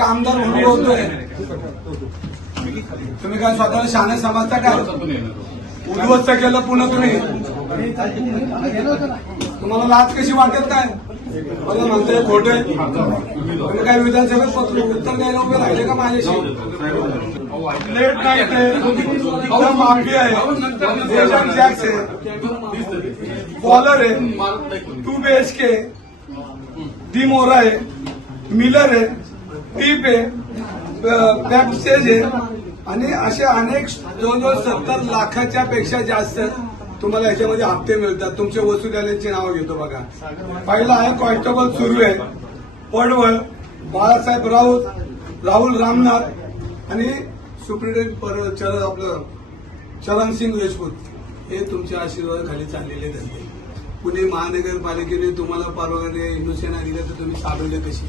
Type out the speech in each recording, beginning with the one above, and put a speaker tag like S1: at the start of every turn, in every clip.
S1: आमदार म्हणून बोलतोय. तुम्ही काय स्वतःला शाने समजता का? उद्ध्वस्त केलं पुन्हा तुम्ही. तुम्हाला लाच कशी वाटत काय मला म्हणतोय खोट आहे. तुम्ही काय विधानसभेत पत्र उत्तर द्यायला उभे राहिले का माझ्याशी? लेट नाईट आहे. माफी आहे. आहे. बॉलर आहे. टू बी एच के डी मोरा आहे. मिलर आहे. टीप आहे. बॅक आहे आणि असे अनेक जवळजवळ सत्तर लाखाच्या पेक्षा जास्त तुम्हाला याच्यामध्ये हप्ते मिळतात. तुमचे वसुलीची नावं घेतो बघा. पहिला आहे कॉन्स्टेबल सुरू आहे पडवळ बाळासाहेब राऊत राहुल रामनाथ आणि सुप्रिंटेंडंट पर चरण आपलं चरण सिंग देशमुख. हे तुमच्या आशीर्वादाखाली चाललेले धंदे. पुणे महानगरपालिकेने तुम्हाला परवानगी हिंदुसेना दिल्या तर तुम्ही चालवले कशी?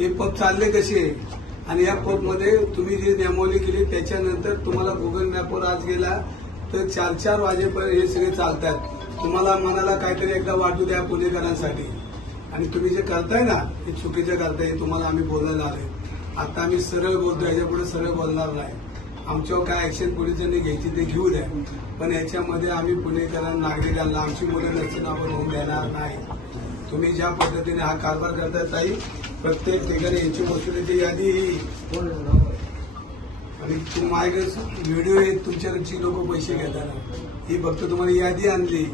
S1: हे पब चालले कसे? आणि या पबमध्ये तुम्ही जी नेमवली केली त्याच्यानंतर तुम्हाला गुगल मॅपवर आज गेला तर चार चार वाजेपर्यंत हे सगळे चालतात. तुम्हाला मनाला काहीतरी एकदा वाटू द्या पुणेकरांसाठी. आणि तुम्ही जे करताय ना हे चुकीचं करताय हे तुम्हाला आम्ही बोलायला आले आता आम्ही सरळ बोलतो याच्यापुढे सरळ बोलणार नाही. आमच्यावर काय ऍक्शन पोलिसांनी घ्यायची ते घेऊ द्या. पण याच्यामध्ये आम्ही पुणेकरांना नागरिकांना आमची मुलं नसून आपण होऊन देणार नाही. तुम्ही ज्या पद्धतीने हा कारभार करता ताई प्रत्येक ठिकाणी यांची वसुलीची यादी ही. आणि तू माझ्याकडे व्हिडिओ आहेत तुमच्याकडची लोक पैसे घेतात. ही फक्त तुम्हाला यादी आणली.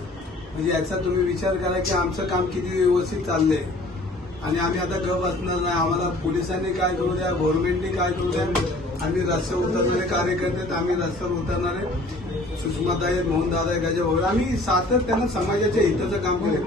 S1: म्हणजे याचा तुम्ही विचार करा की आमचं काम किती व्यवस्थित चाललंय. आणि आम्ही आता गप असणार नाही. आम्हाला पोलिसांनी काय करू द्या गव्हर्नमेंटनी काय करू द्या? आम्ही रस्त्यावर उतरणारे कार्यकर्ते आम्ही रस्त्यावर उतरणारे. सुषमाताई मोहनदादा गाजे वगैरे आम्ही सातत्यानं समाजाच्या हिताचं काम केलं